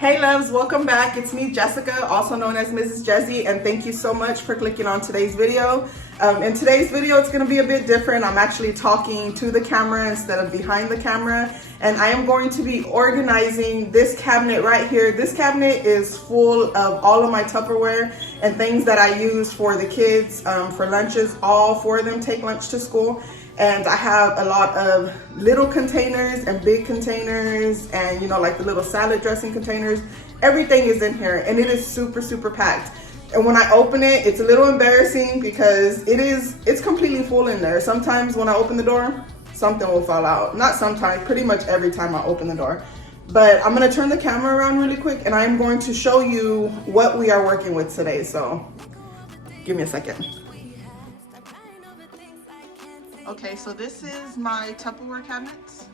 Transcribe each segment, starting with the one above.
Hey loves, welcome back. It's me, Jessica, also known as Mrs. Jessi, and thank you so much for clicking on today's video. In today's video, it's going to be a bit different. I'm actually talking to the camera instead of behind the camera, and I am going to be organizing this cabinet right here. This cabinet is full of all of my Tupperware and things that I use for the kids for lunches. All four of them take lunch to school. And I have a lot of little containers and big containers and, you know, like the little salad dressing containers. Everything is in here and it is super, super packed. And when I open it, it's a little embarrassing because it's completely full in there. Sometimes when I open the door, something will fall out. Not sometimes, pretty much every time I open the door. But I'm gonna turn the camera around really quick and I'm going to show you what we are working with today. So give me a second. Okay, so this is my Tupperware cabinets,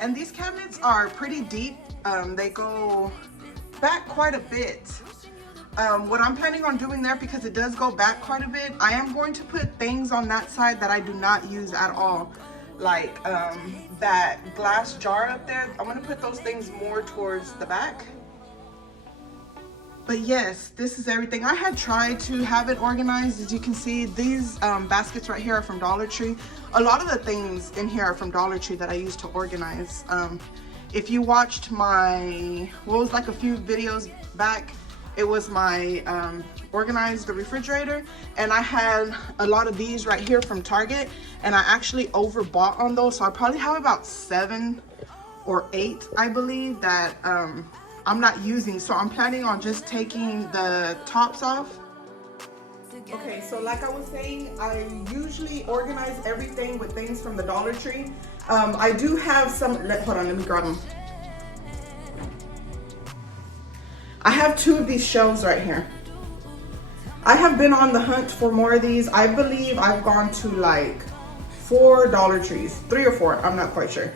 and these cabinets are pretty deep. They go back quite a bit. What I'm planning on doing there, because it does go back quite a bit, I am going to put things on that side that I do not use at all, like that glass jar up there. I'm going to put those things more towards the back. But yes, this is everything. I had tried to have it organized. As you can see, these baskets right here are from Dollar Tree. A lot of the things in here are from Dollar Tree that I use to organize. If you watched my, what was like a few videos back, it was my organize the refrigerator, and I had a lot of these right here from Target, and I actually overbought on those. So I probably have about 7 or 8, I believe, that I'm not using, so I'm planning on just taking the tops off. Okay, so like I was saying, I usually organize everything with things from the Dollar Tree. I do have some, hold on, let me grab them. I have 2 of these shelves right here. I have been on the hunt for more of these. I believe I've gone to like 4 Dollar Trees, 3 or 4, I'm not quite sure.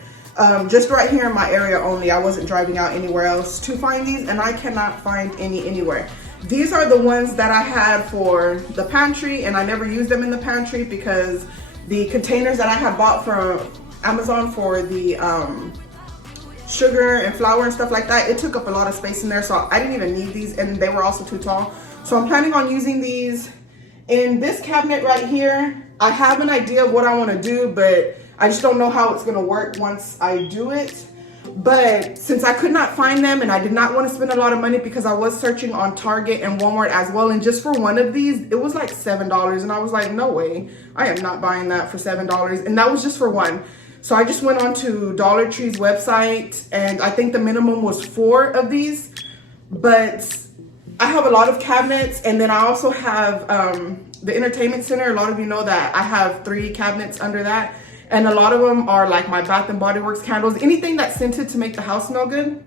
Just right here in my area only. I wasn't driving out anywhere else to find these, and I cannot find any anywhere. These are the ones that I had for the pantry, and I never used them in the pantry because the containers that I had bought from Amazon for the sugar and flour and stuff like that, it took up a lot of space in there, so I didn't even need these, and they were also too tall. So I'm planning on using these in this cabinet right here. I have an idea of what I want to do, but I just don't know how it's going to work once I do it. But since I could not find them, and I did not want to spend a lot of money because I was searching on Target and Walmart as well, and just for one of these it was like $7, and I was like, no way, I am not buying that for $7. And that was just for one. So I just went on to Dollar Tree's website, and I think the minimum was 4 of these. But I have a lot of cabinets, and then I also have the entertainment center. A lot of you know that I have 3 cabinets under that. And a lot of them are like my Bath and Body Works candles, anything that's scented to make the house smell good.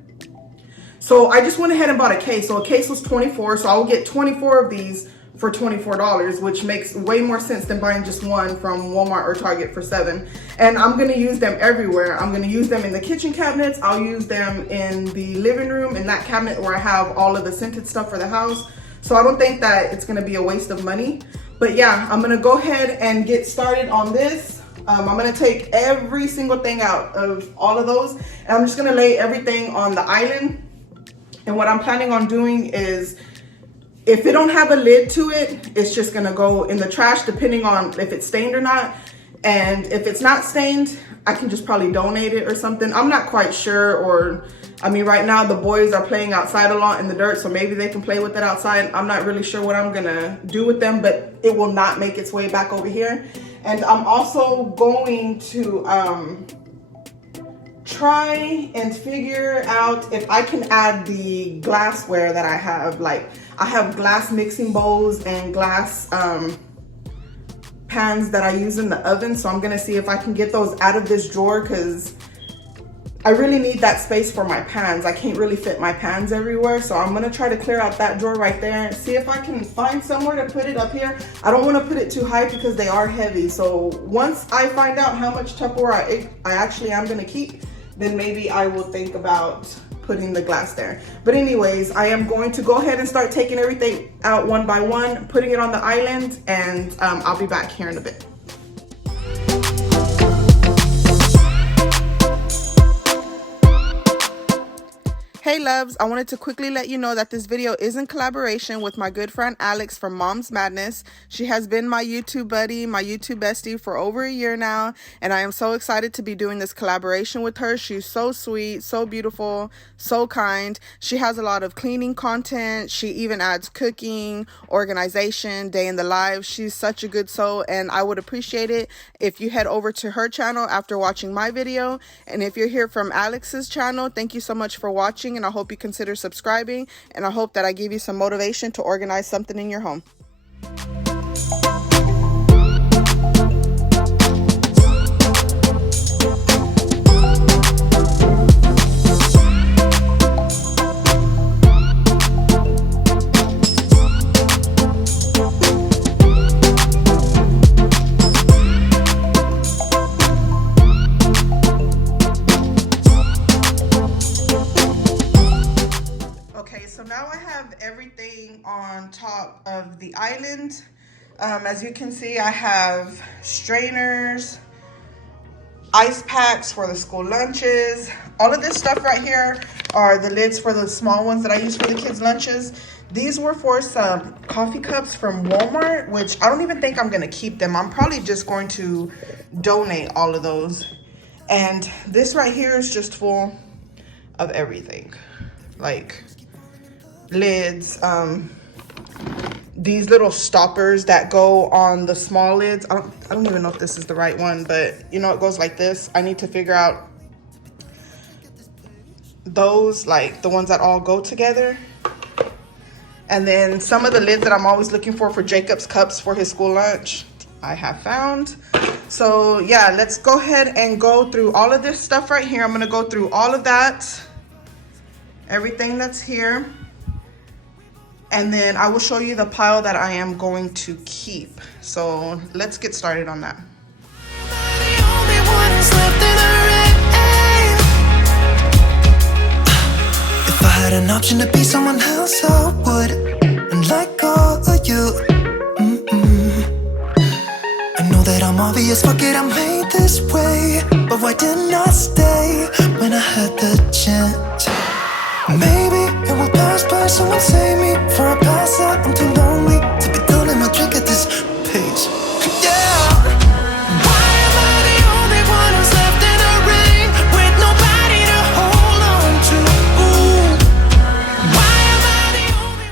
So I just went ahead and bought a case. So a case was $24, so I will get 24 of these for $24, which makes way more sense than buying just one from Walmart or Target for $7. And I'm gonna use them everywhere. I'm gonna use them in the kitchen cabinets. I'll use them in the living room, in that cabinet where I have all of the scented stuff for the house. So I don't think that it's gonna be a waste of money. But yeah, I'm gonna go ahead and get started on this. I'm gonna take every single thing out of all of those, and I'm just gonna lay everything on the island. And what I'm planning on doing is, if it don't have a lid to it, it's just gonna go in the trash depending on if it's stained or not. And if it's not stained, I can just probably donate it or something. I'm not quite sure, or I mean, right now the boys are playing outside a lot in the dirt, so maybe they can play with it outside. I'm not really sure what I'm gonna do with them, but it will not make its way back over here. And I'm also going to try and figure out if I can add the glassware that I have. Like, I have glass mixing bowls and glass pans that I use in the oven. So I'm gonna see if I can get those out of this drawer, because I really need that space for my pans. I can't really fit my pans everywhere. So I'm gonna try to clear out that drawer right there and see if I can find somewhere to put it up here. I don't wanna put it too high because they are heavy. So once I find out how much Tupperware I actually am gonna keep, then maybe I will think about putting the glass there. But anyways, I am going to go ahead and start taking everything out one by one, putting it on the island, and I'll be back here in a bit. Hey loves, I wanted to quickly let you know that this video is in collaboration with my good friend Alex from Mom's Madness. She has been my YouTube buddy, my YouTube bestie for over a year now, and I am so excited to be doing this collaboration with her. She's so sweet, so beautiful, so kind. She has a lot of cleaning content. She even adds cooking, organization, day in the life. She's such a good soul, and I would appreciate it if you head over to her channel after watching my video. And if you're here from Alex's channel, thank you so much for watching, and I hope you consider subscribing, and I hope that I give you some motivation to organize something in your home. So now I have everything on top of the island. As you can see, I have strainers, ice packs for the school lunches. All of this stuff right here are the lids for the small ones that I use for the kids' lunches. These were for some coffee cups from Walmart, which I don't even think I'm gonna keep them. I'm probably just going to donate all of those. And this right here is just full of everything. Like lids, these little stoppers that go on the small lids. I don't even know if this is the right one, but you know, it goes like this. I need to figure out those, like the ones that all go together. And then some of the lids that I'm always looking for Jacob's cups for his school lunch, I have found. So yeah, let's go ahead and go through all of this stuff right here. I'm gonna go through all of that, everything that's here. And then I will show you the pile that I am going to keep. So let's get started on that. If I had an option to be someone else, I would. And let go of you. I know that I'm obvious, fuck it, I'm made this way. But why didn't I stay when I had the chance? Maybe it will pass by, someone save me for a pass out. I'm too lonely to be done in my drink at this pace. Yeah. Why am I the only one who's left in the rain with nobody to hold on to? Ooh. Why am I the only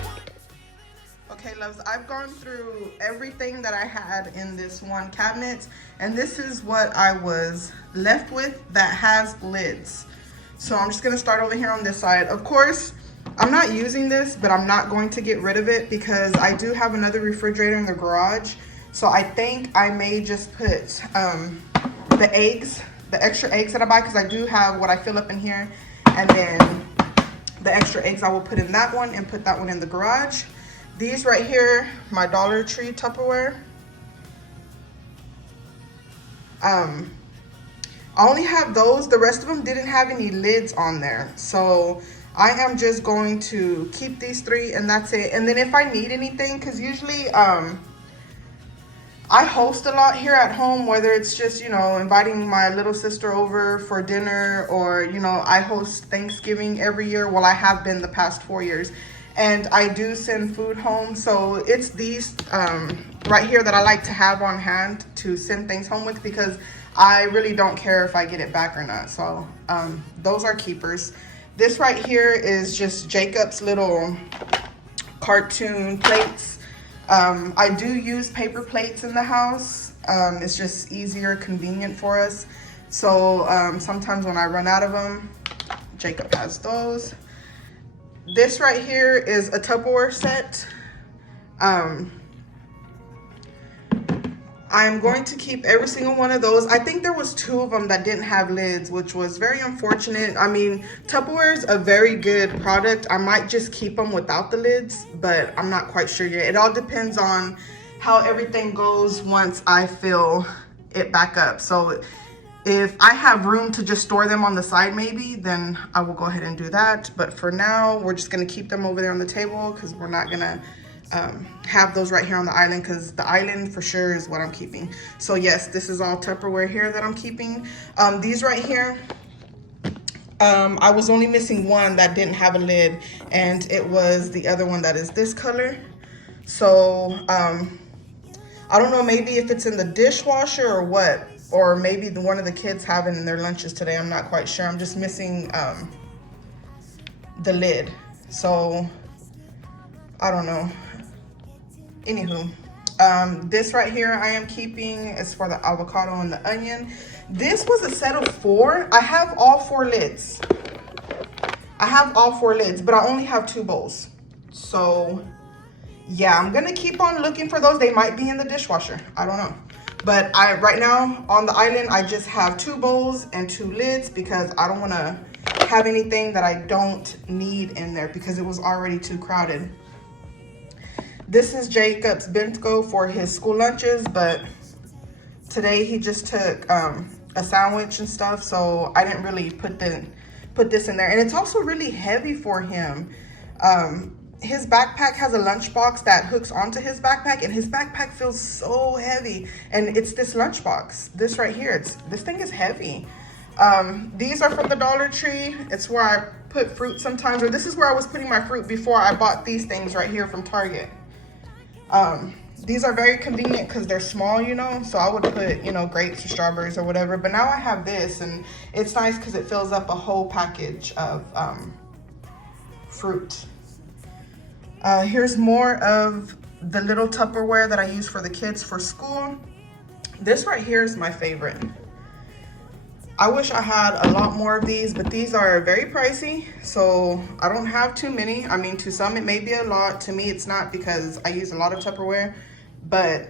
one? Okay, loves, I've gone through everything that I had in this one cabinet, and this is what I was left with that has lids. So I'm just gonna start over here on this side. Of course, I'm not using this, but I'm not going to get rid of it because I do have another refrigerator in the garage. So I think I may just put the eggs, the extra eggs that I buy, because I do have what I fill up in here. And then the extra eggs I will put in that one and put that one in the garage. These right here, my Dollar Tree Tupperware. I only have those. The rest of them didn't have any lids on there. So I am just going to keep these three and that's it. And then if I need anything, because usually I host a lot here at home, whether it's just, you know, inviting my little sister over for dinner, or, you know, I host Thanksgiving every year. Well, I have been the past 4 years. And I do send food home. So it's these right here that I like to have on hand to send things home with, because I really don't care if I get it back or not. So those are keepers. This right here is just Jacob's little cartoon plates. I do use paper plates in the house. It's just easier, convenient for us. So sometimes when I run out of them, Jacob has those. This right here is a Tupperware set. I'm going to keep every single one of those. I think there was 2 of them that didn't have lids, which was very unfortunate. I mean, Tupperware is a very good product. I might just keep them without the lids, but I'm not quite sure yet. It all depends on how everything goes once I fill it back up. So if I have room to just store them on the side maybe, then I will go ahead and do that. But for now, we're just gonna keep them over there on the table because we're not gonna have those right here on the island, because the island for sure is what I'm keeping. So yes, this is all Tupperware here that I'm keeping. These right here I was only missing one that didn't have a lid, and it was the other one that is this color. So I don't know, maybe if it's in the dishwasher or what, or maybe one of the kids have it in their lunches today. I'm not quite sure. I'm just missing the lid. So I don't know. Anywho, this right here I am keeping is for the avocado and the onion. This was a set of 4. I have all 4 lids. I have all 4 lids, but I only have 2 bowls. So yeah, I'm gonna keep on looking for those. They might be in the dishwasher. I don't know. But right now on the island, I just have 2 bowls and 2 lids because I don't wanna have anything that I don't need in there because it was already too crowded. This is Jacob's Bentgo for his school lunches, but today he just took a sandwich and stuff, so I didn't really put this in there. And it's also really heavy for him. His backpack has a lunchbox that hooks onto his backpack, and his backpack feels so heavy. And it's this lunchbox, this right here. This thing is heavy. These are from the Dollar Tree. It's where I put fruit sometimes, or this is where I was putting my fruit before I bought these things right here from Target. These are very convenient because they're small, you know, so I would put, you know, grapes or strawberries or whatever. But now I have this, and it's nice because it fills up a whole package of fruit. Here's more of the little Tupperware that I use for the kids for school. This right here is my favorite. I wish I had a lot more of these, but these are very pricey, so I don't have too many. I mean, to some it may be a lot. To me, it's not because I use a lot of Tupperware. But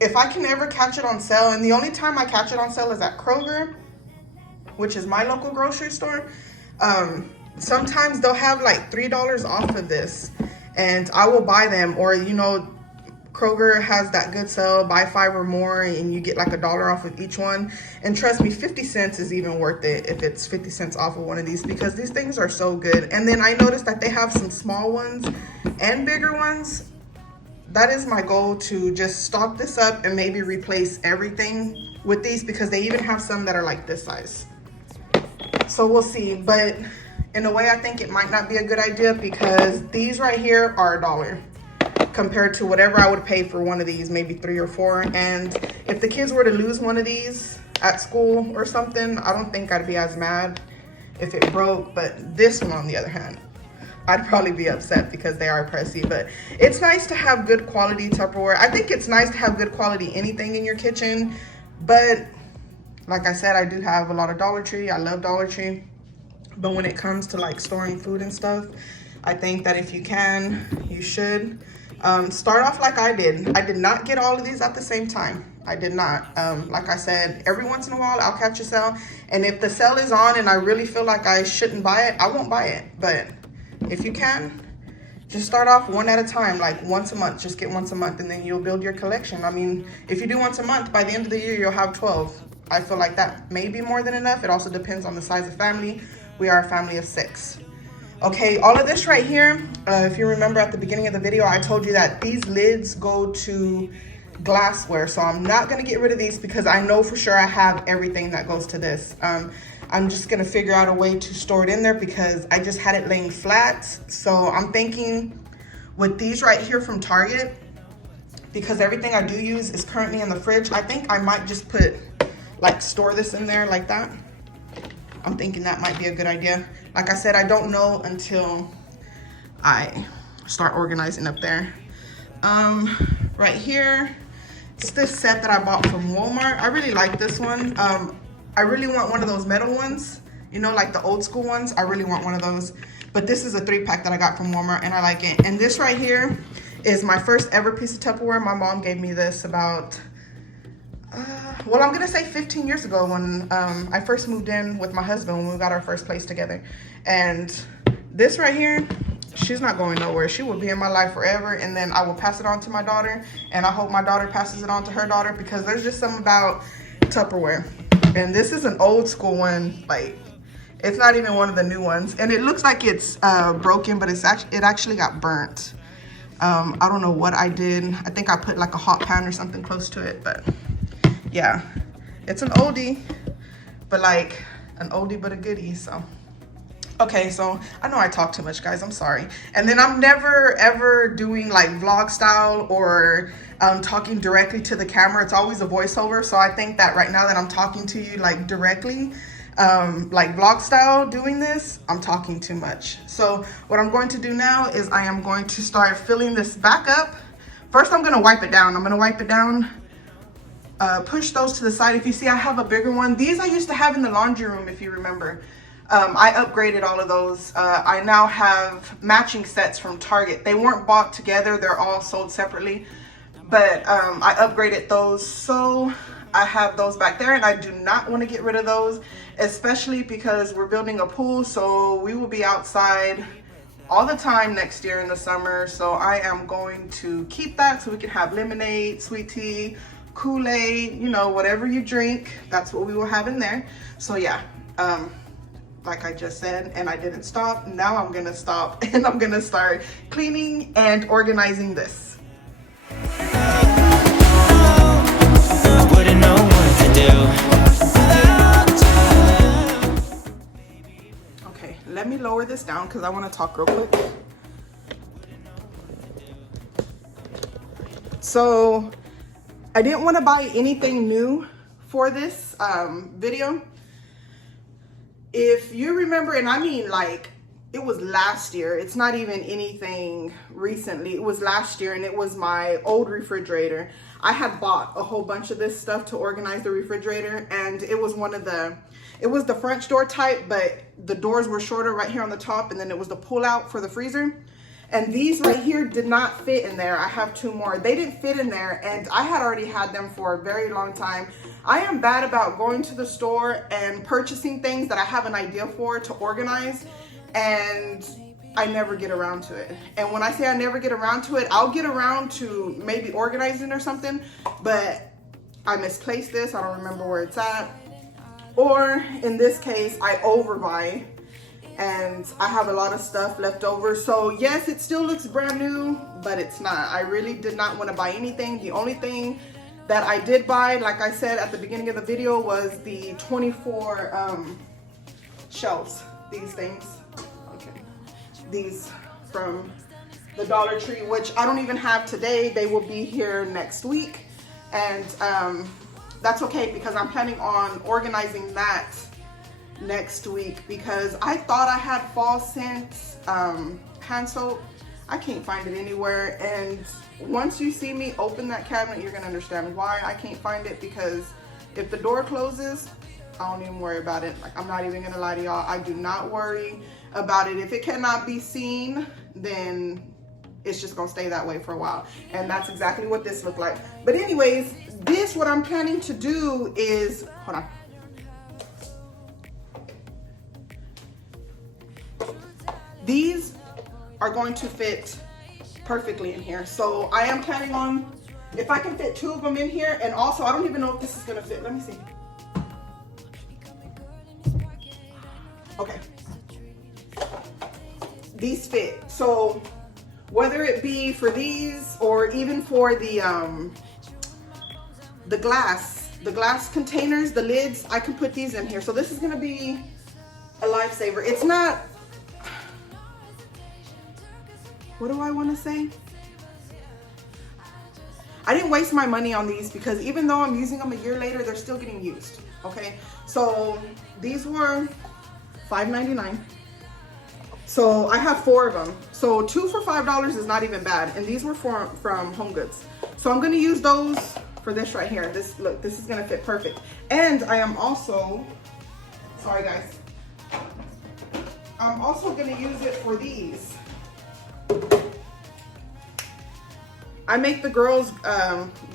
if I can ever catch it on sale, and the only time I catch it on sale is at Kroger, which is my local grocery store, sometimes they'll have like $3 off of this, and I will buy them. Or, you know, Kroger has that good sale, buy 5 or more, and you get like $1 off of each one. And trust me, 50 cents is even worth it if it's 50 cents off of one of these, because these things are so good. And then I noticed that they have some small ones and bigger ones. That is my goal, to just stock this up and maybe replace everything with these, because they even have some that are like this size. So we'll see. But in a way, I think it might not be a good idea, because these right here are $1 compared to whatever I would pay for one of these, maybe 3 or 4. And if the kids were to lose one of these at school or something, I don't think I'd be as mad if it broke. But this one, on the other hand, I'd probably be upset because they are pricey. But it's nice to have good quality Tupperware. I think it's nice to have good quality anything in your kitchen. But like I said, I do have a lot of Dollar Tree. I love Dollar Tree. But when it comes to like storing food and stuff, I think that if you can, you should. Start off like I did. I did not get all of these at the same time. I did not. Like I said, every once in a while I'll catch a sale. And if the sale is on and I really feel like I shouldn't buy it, I won't buy it. But if you can, just start off one at a time, like once a month. Just get once a month, and then you'll build your collection. I mean, if you do once a month, by the end of the year, you'll have 12. I feel like that may be more than enough. It also depends on the size of family. We are a family of 6. Okay, all of this right here, if you remember at the beginning of the video, I told you that these lids go to glassware. So I'm not gonna get rid of these because I know for sure I have everything that goes to this. I'm just gonna figure out a way to store it in there because I just had it laying flat. So I'm thinking with these right here from Target, because everything I do use is currently in the fridge, I think I might just store this in there like that. I'm thinking that might be a good idea. Like I said, I don't know until I start organizing up there. Right here, it's this set that I bought from Walmart. I really like this one. I really want one of those metal ones, you know, like the old school ones. I really want one of those. But this is a 3-pack that I got from Walmart, and I like it. And this right here is my first ever piece of Tupperware. My mom gave me this about, well, I'm gonna say 15 years ago when I first moved in with my husband, when we got our first place together. And this right here, she's not going nowhere. She will be in my life forever, and then I will pass it on to my daughter, and I hope my daughter passes it on to her daughter, because there's just something about Tupperware. And this is an old school one, like it's not even one of the new ones, and it looks like it's broken, but it actually got burnt. I don't know what I did. I think I put like a hot pan or something close to it, but yeah, it's an oldie, but like an oldie but a goodie. So okay, so I know I talk too much, guys, I'm sorry. And then I'm never ever doing like vlog style or talking directly to the camera. It's always a voiceover. So I think that right now that I'm talking to you like directly, like vlog style doing this, I'm talking too much. So what I'm going to do now is I am going to start filling this back up. First, I'm gonna wipe it down. I'm gonna wipe it down, push those to the side. If you see, I have a bigger one. These I used to have in the laundry room, if you remember. I upgraded all of those. I now have matching sets from Target. They weren't bought together, they're all sold separately. But I upgraded those, so I have those back there, and I do not want to get rid of those, especially because we're building a pool, so we will be outside all the time next year in the summer. So I am going to keep that so we can have lemonade, sweet tea, Kool-Aid, you know, whatever you drink, that's what we will have in there. So yeah, like I just said, and I didn't stop. Now I'm gonna stop and I'm gonna start cleaning and organizing this. Wouldn't know what to do. Okay, let me lower this down because I want to talk real quick. So I didn't want to buy anything new for this video. If you remember, and I mean like it was last year, it's not even anything recently, it was last year, and it was my old refrigerator. I had bought a whole bunch of this stuff to organize the refrigerator, and it was it was the French door type, but the doors were shorter right here on the top, and then it was the pull out for the freezer. And these right here did not fit in there. I have two more. They didn't fit in there, and I had already had them for a very long time. I am bad about going to the store and purchasing things that I have an idea for to organize, and I never get around to it. And when I say I never get around to it, I'll get around to maybe organizing or something, but I misplaced this, I don't remember where it's at. Or in this case, I overbuy, and I have a lot of stuff left over. So yes, it still looks brand new, but it's not. I really did not want to buy anything. The only thing that I did buy, like I said at the beginning of the video, was the 24 shelves, these things. Okay, these from the Dollar Tree, which I don't even have today. They will be here next week, and that's okay because I'm planning on organizing that next week, because I thought I had fall scent hand soap. I can't find it anywhere, and once you see me open that cabinet, you're gonna understand why I can't find it. Because if the door closes, I don't even worry about it. Like, I'm not even gonna lie to y'all, I do not worry about it. If it cannot be seen, then it's just gonna stay that way for a while, and that's exactly what this looked like. But anyways, this, what I'm planning to do is, hold on, these are going to fit perfectly in here. So I am planning on, if I can fit 2 of them in here, and also I don't even know if this is gonna fit. Let me see. Okay, these fit. So whether it be for these or even for the glass containers, the lids, I can put these in here. So this is gonna be a lifesaver. It's not, what do I want to say? I didn't waste my money on these, because even though I'm using them a year later, they're still getting used. Okay, so these were $5.99. So I have 4 of them. So 2 for $5 is not even bad. And these were from Home Goods. So I'm gonna use those for this right here. This, look, this is gonna fit perfect. And I am also, sorry guys, I'm also gonna use it for these. I make the girls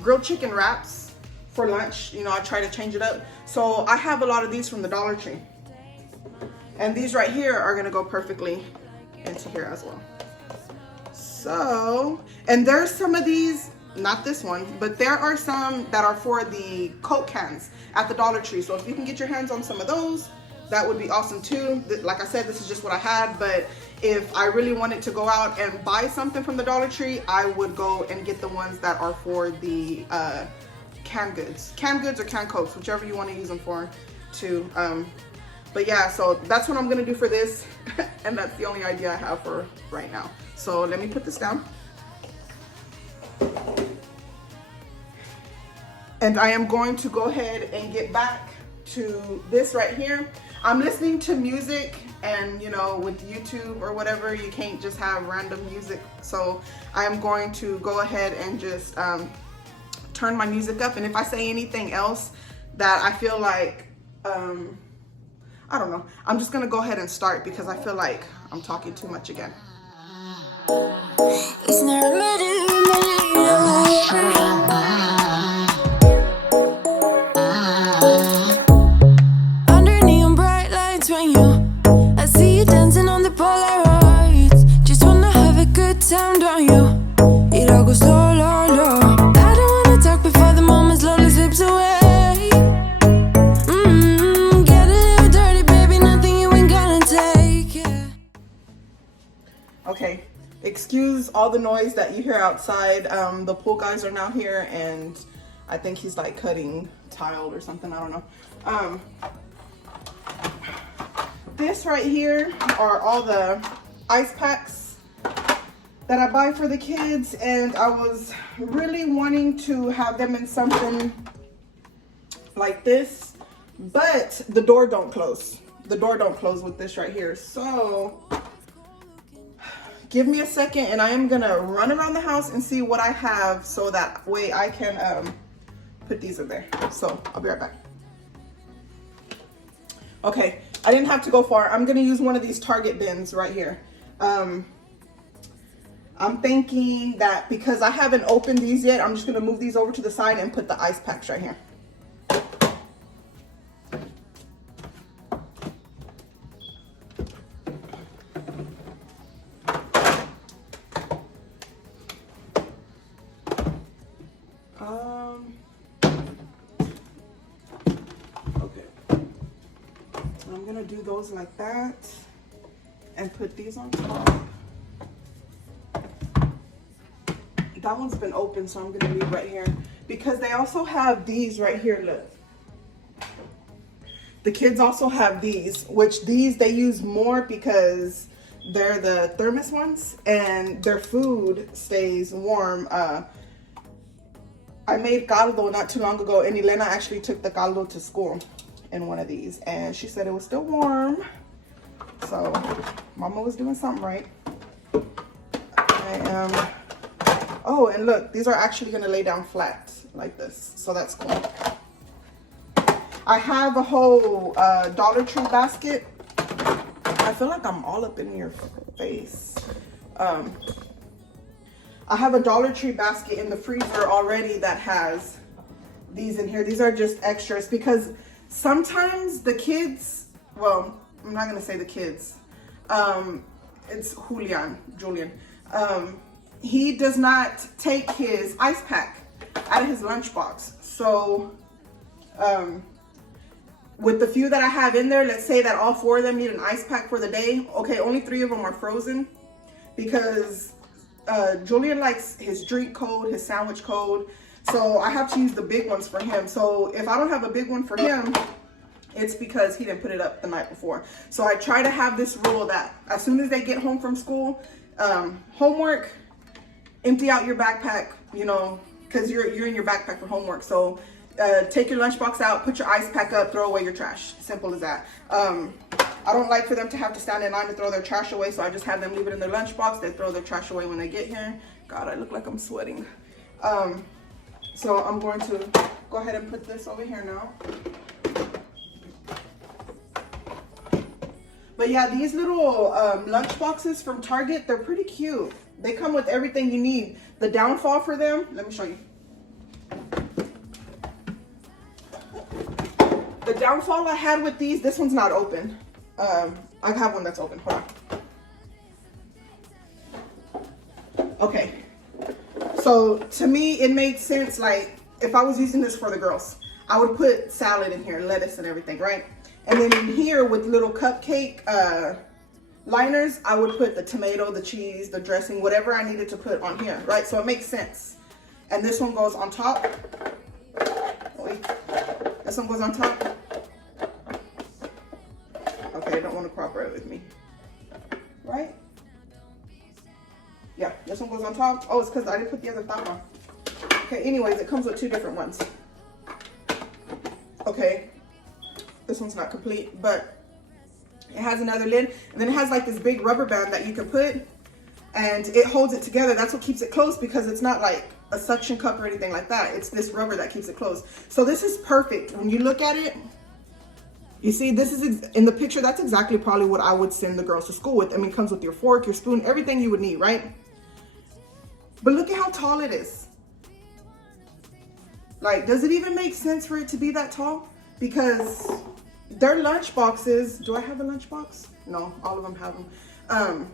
grilled chicken wraps for lunch. You know, I try to change it up. So I have a lot of these from the Dollar Tree. And these right here are gonna go perfectly into here as well. So, and there's some of these, not this one, but there are some that are for the Coke cans at the Dollar Tree. So if you can get your hands on some of those, that would be awesome too. Like I said, this is just what I had, but if I really wanted to go out and buy something from the Dollar Tree, I would go and get the ones that are for the canned goods or canned Cokes, whichever you want to use them for too. But yeah, so that's what I'm gonna do for this. And that's the only idea I have for right now. So let me put this down. And I am going to go ahead and get back to this right here. I'm listening to music, and you know, with YouTube or whatever, you can't just have random music. So I am going to go ahead and just turn my music up. And if I say anything else that I feel like, I don't know, I'm just gonna go ahead and start because I feel like I'm talking too much again. It's not under neon bright lights when I see you dancing on the Polaroids. Just wanna have a good time, don't you? It all goes slow, low, low. I don't wanna talk before the moment slowly slips away. Okay, excuse all the noise that you hear outside. The pool guys are now here, and I think he's like cutting tile or something, I don't know. This right here are all the ice packs that I buy for the kids, and I was really wanting to have them in something like this, but the door don't close. The door don't close with this right here. So give me a second, and I am gonna run around the house and see what I have, so that way I can put these in there. So I'll be right back. Okay, I didn't have to go far. I'm gonna use one of these Target bins right here. I'm thinking that because I haven't opened these yet, I'm just gonna move these over to the side and put the ice packs right here. I'm gonna do those like that and put these on top. That one's been open, so I'm gonna leave right here because they also have these right here. Look, the kids also have these, which these they use more because they're the thermos ones and their food stays warm. I made caldo not too long ago, and Elena actually took the caldo to school in one of these, and she said it was still warm. So Mama was doing something right. I am, oh, and look, these are actually gonna lay down flat like this, so that's cool. I have a whole Dollar Tree basket. I feel like I'm all up in your face. I have a Dollar Tree basket in the freezer already that has these in here. These are just extras because sometimes the kids, well, I'm not gonna say the kids, it's Julian. He does not take his ice pack out of his lunchbox. So with the few that I have in there, let's say that all 4 of them need an ice pack for the day. Okay, only 3 of them are frozen because Julian likes his drink cold, his sandwich cold. So I have to use the big ones for him. So if I don't have a big one for him, it's because he didn't put it up the night before. So I try to have this rule that as soon as they get home from school, homework, empty out your backpack, you know, because you're in your backpack for homework. So take your lunchbox out, put your ice pack up, throw away your trash. Simple as that. I don't like for them to have to stand in line to throw their trash away, so I just have them leave it in their lunchbox. They throw their trash away when they get here. God, I look like I'm sweating. So I'm going to go ahead and put this over here now. But yeah, these little lunch boxes from Target, they're pretty cute. They come with everything you need. The downfall for them, let me show you. The downfall I had with these, this one's not open. I have one that's open, hold on. Okay, so to me, it made sense, like, if I was using this for the girls, I would put salad in here, lettuce and everything, right? And then in here with little cupcake liners, I would put the tomato, the cheese, the dressing, whatever I needed to put on here, right? So it makes sense. And this one goes on top. Wait, this one goes on top. they don't want to cooperate with me. Right? Yeah, this one goes on top. Oh, it's because I didn't put the other top on. Okay, anyways, it comes with 2 different ones. Okay, this one's not complete, but it has another lid, and then it has like this big rubber band that you can put, and it holds it together. That's what keeps it closed, because it's not like a suction cup or anything like that. It's this rubber that keeps it closed. So this is perfect. When you look at it, you see, this is in the picture, that's exactly probably what I would send the girls to school with. I mean, it comes with your fork, your spoon, everything you would need, right? But look at how tall it is. Like, does it even make sense for it to be that tall? Because their lunch boxes, do I have a lunch box? No, all of them have them.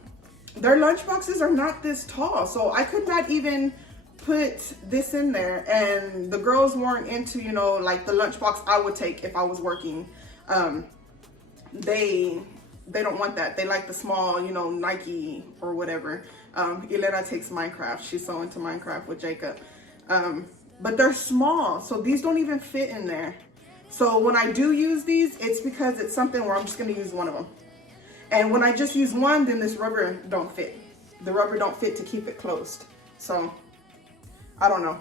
Their lunch boxes are not this tall. So I could not even put this in there. And the girls weren't into, you know, like the lunch box I would take if I was working. They don't want that. They like the small, you know, Nike or whatever. Elena takes Minecraft. She's so into Minecraft with Jacob. But they're small, so these don't even fit in there. So when I do use these, it's because it's something where I'm just gonna use one of them. And when I just use one, then this rubber don't fit. The rubber don't fit to keep it closed. So, I don't know.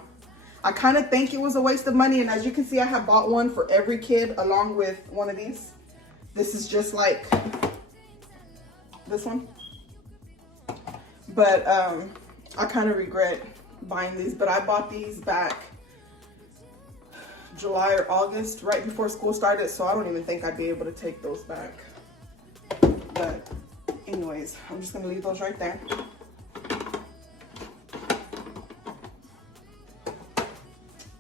I kind of think it was a waste of money, and as you can see, I have bought one for every kid along with one of these. This is just like this one. But I kind of regret buying these, but I bought these back July or August, right before school started, so I don't even think I'd be able to take those back. But anyways, I'm just gonna leave those right there.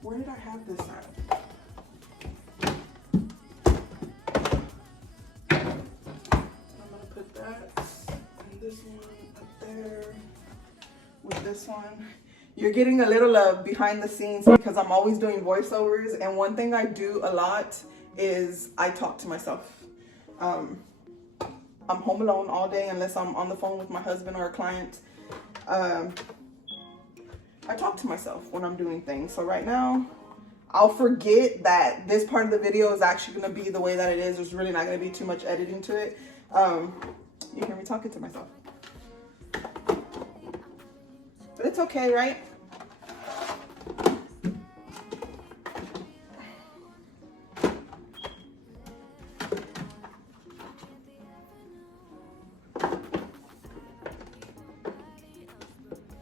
Where did I have this at? I'm gonna put that and this one up there with this one. You're getting a little behind the scenes because I'm always doing voiceovers, and one thing I do a lot is I talk to myself. I'm home alone all day unless I'm on the phone with my husband or a client. I talk to myself when I'm doing things. So right now, I'll forget that this part of the video is actually going to be the way that it is. There's really not going to be too much editing to it. You hear me talking to myself. But it's okay, right?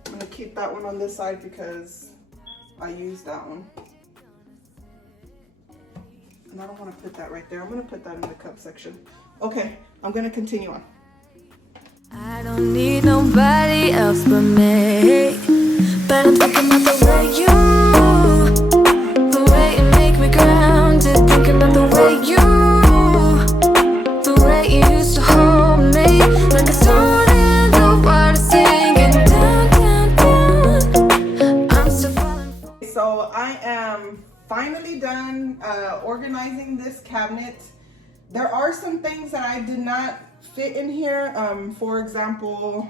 I'm gonna keep that one on this side because I used that one. And I don't want to put that right there. I'm gonna put that in the cup section. Okay, I'm gonna continue on. I don't need nobody else but me. But I'm thinking about the way you move, the way you make me grounded. Thinking about the way you used to hold me, like a stone in the water, singing down, down, down. I'm still falling. So I am finally done organizing this cabinet. There are some things that I did not fit in here. For example,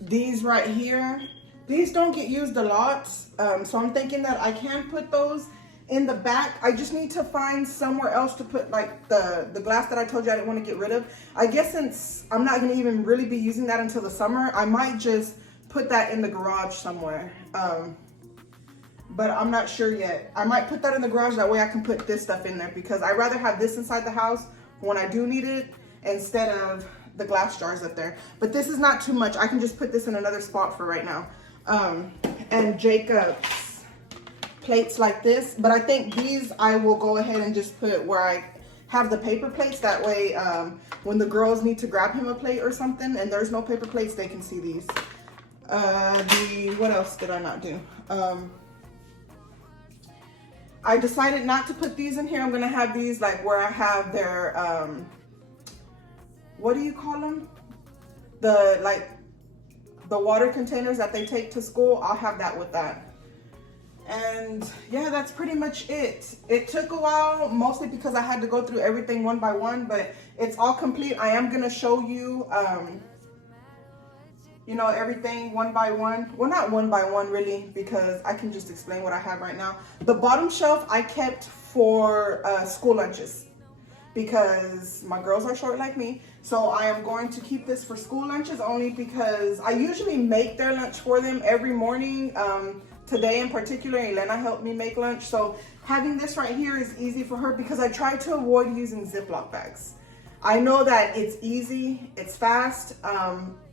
these right here, these don't get used a lot, so I'm thinking that I can put those in the back. I just need to find somewhere else to put like the glass that I told you I didn't want to get rid of. I guess since I'm not going to even really be using that until the summer, I might just put that in the garage somewhere. But I'm not sure yet. I might put that in the garage, that way I can put this stuff in there, because I'd rather have this inside the house when I do need it instead of the glass jars up there. But this is not too much. I can just put this in another spot for right now. And Jacob's plates like this, but I think these I will go ahead and just put where I have the paper plates. That way when the girls need to grab him a plate or something and there's no paper plates, they can see these. What else did I not do? I decided not to put these in here. I'm gonna have these like where I have their what do you call them? The water containers that they take to school. I'll have that with that. And yeah, that's pretty much it. It took a while, mostly because I had to go through everything one by one, but it's all complete. I am gonna show you you know, everything one by one. Well, not one by one really, because I can just explain what I have right now. The bottom shelf I kept for school lunches, because my girls are short like me. So I am going to keep this for school lunches only because I usually make their lunch for them every morning. Today in particular, Elena helped me make lunch. So having this right here is easy for her because I try to avoid using Ziploc bags. I know that it's easy, it's fast,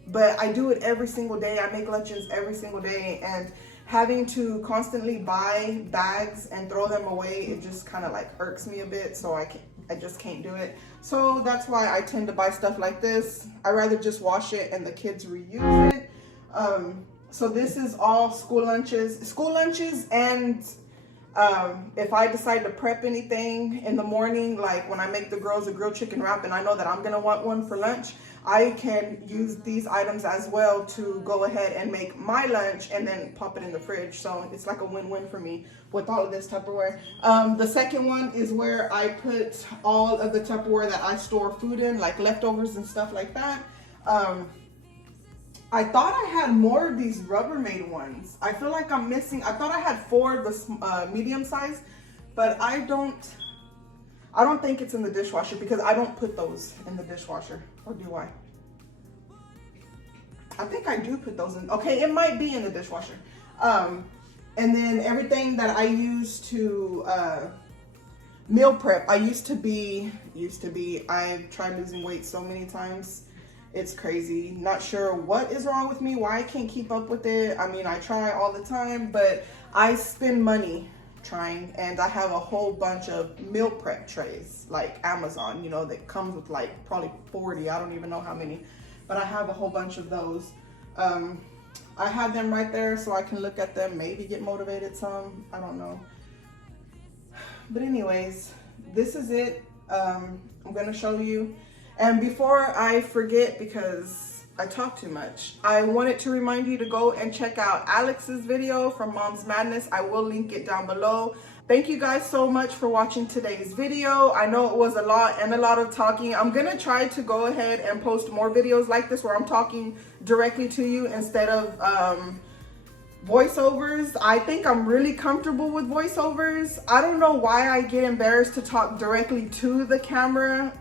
but I do it every single day. I make lunches every single day, and having to constantly buy bags and throw them away, it just kind of like irks me a bit. So I just can't do it. So that's why I tend to buy stuff like this. I rather just wash it and the kids reuse it. So this is all school lunches, and if I decide to prep anything in the morning, like when I make the girls a grilled chicken wrap and I know that I'm gonna want one for lunch, I can use these items as well to go ahead and make my lunch and then pop it in the fridge. So it's like a win-win for me with all of this Tupperware. The second one is where I put all of the Tupperware that I store food in, like leftovers and stuff like that. I thought I had more of these Rubbermaid ones. I feel like I'm missing. I thought I had 4 of the medium size, but I don't think it's in the dishwasher because I don't put those in the dishwasher. Or do I? I think I do put those in. Okay, it might be in the dishwasher. And then everything that I use to meal prep. I've tried losing weight so many times. It's crazy. Not sure what is wrong with me, why I can't keep up with it. I mean, I try all the time, but I spend money trying, and I have a whole bunch of meal prep trays, like Amazon, you know, that comes with like probably 40, I don't even know how many, but I have a whole bunch of those. I have them right there so I can look at them, maybe get motivated some, I don't know. But anyways, this is it. I'm gonna show you. And before I forget, because I talk too much, I wanted to remind you to go and check out Alex's video from Mom's Madness. I will link it down below. Thank you guys so much for watching today's video. I know it was a lot and a lot of talking. I'm gonna try to go ahead and post more videos like this where I'm talking directly to you instead of voiceovers. I think I'm really comfortable with voiceovers. I don't know why I get embarrassed to talk directly to the camera.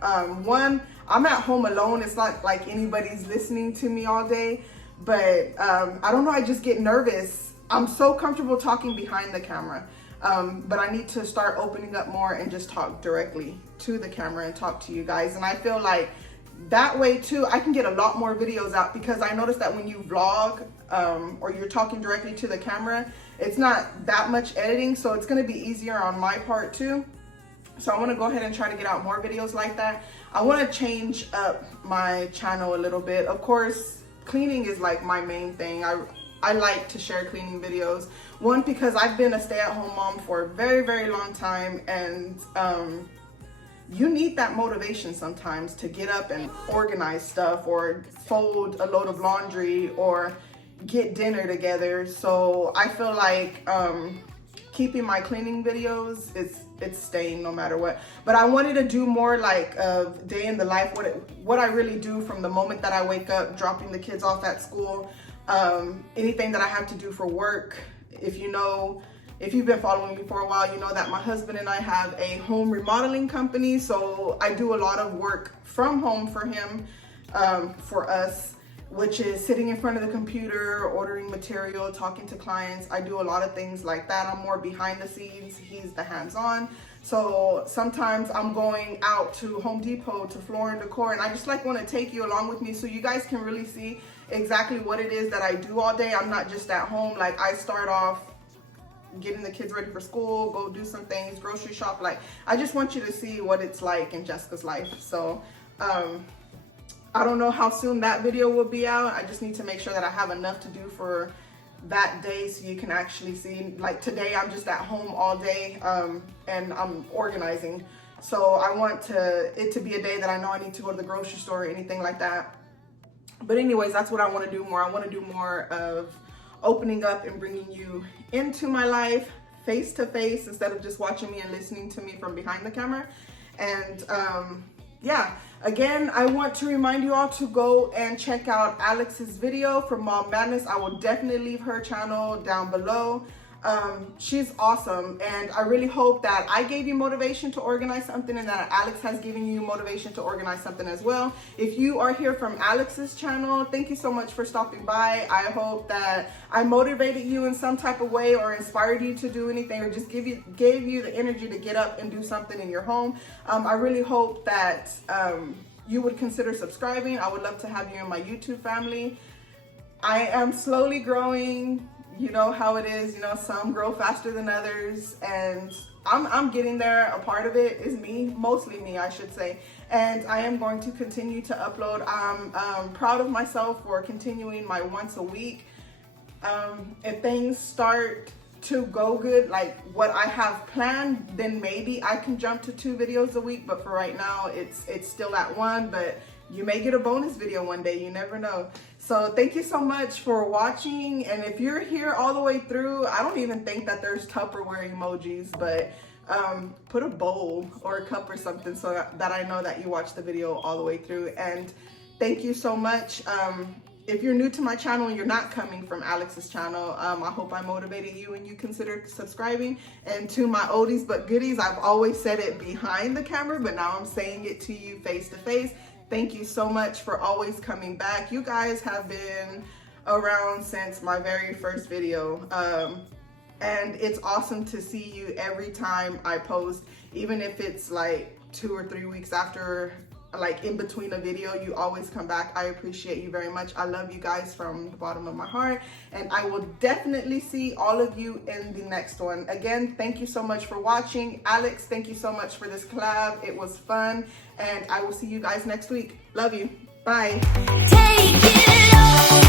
One, I'm at home alone. It's not like anybody's listening to me all day, but I don't know, I just get nervous. I'm so comfortable talking behind the camera, but I need to start opening up more and just talk directly to the camera and talk to you guys. And I feel like that way too, I can get a lot more videos out, because I noticed that when you vlog or you're talking directly to the camera, it's not that much editing, so it's gonna be easier on my part too. So I want to go ahead and try to get out more videos like that. I want to change up my channel a little bit. Of course, cleaning is like my main thing. I like to share cleaning videos. One, because I've been a stay-at-home mom for a very, very long time, and you need that motivation sometimes to get up and organize stuff or fold a load of laundry or get dinner together. So I feel like keeping my cleaning videos, it's staying no matter what. But I wanted to do more like of day in the life, what I really do from the moment that I wake up, dropping the kids off at school, anything that I have to do for work. If you've been following me for a while, you know that my husband and I have a home remodeling company, so I do a lot of work from home for him, for us, which is sitting in front of the computer, ordering material, talking to clients. I do a lot of things like that. I'm more behind the scenes, he's the hands-on. So sometimes I'm going out to Home Depot, to Floor and Decor, and I just like want to take you along with me so you guys can really see exactly what it is that I do all day. I'm not just at home. Like, I start off getting the kids ready for school, go do some things, grocery shop. Like, I just want you to see what it's like in Jessica's life. So I don't know how soon that video will be out. I just need to make sure that I have enough to do for that day so you can actually see. Like today, I'm just at home all day and I'm organizing. So I want it to be a day that I know I need to go to the grocery store or anything like that. But anyways, that's what I want to do more. I want to do more of opening up and bringing you into my life face to face instead of just watching me and listening to me from behind the camera. And yeah, again, I want to remind you all to go and check out Alex's video from Mom Madness. I will definitely leave her channel down below. She's awesome, and I really hope that I gave you motivation to organize something and that Alex has given you motivation to organize something as well. If you are here from Alex's channel, thank you so much for stopping by. I hope that I motivated you in some type of way or inspired you to do anything or just gave you the energy to get up and do something in your home. I really hope that you would consider subscribing. I would love to have you in my YouTube family. I am slowly growing. You know how it is, you know, some grow faster than others, and I'm getting there. A part of it is me, mostly me, I should say, and I am going to continue to upload. I'm proud of myself for continuing my once a week. If things start to go good, like what I have planned, then maybe I can jump to 2 videos a week, but for right now, it's still at 1, but you may get a bonus video one day, you never know. So thank you so much for watching, and if you're here all the way through, I don't even think that there's Tupperware emojis, but put a bowl or a cup or something so that I know that you watched the video all the way through. And thank you so much. If you're new to my channel and you're not coming from Alex's channel, I hope I motivated you and you consider subscribing. And to my oldies but goodies, I've always said it behind the camera, but now I'm saying it to you face to face. Thank you so much for always coming back. You guys have been around since my very first video. And it's awesome to see you every time I post, even if it's like 2 or 3 weeks after, like in between a video, you always come back. I appreciate you very much. I love you guys from the bottom of my heart, and I will definitely see all of you in the next one. Again, thank you so much for watching. Alex, thank you so much for this collab. It was fun, and I will see you guys next week. Love you. Bye. Take it all.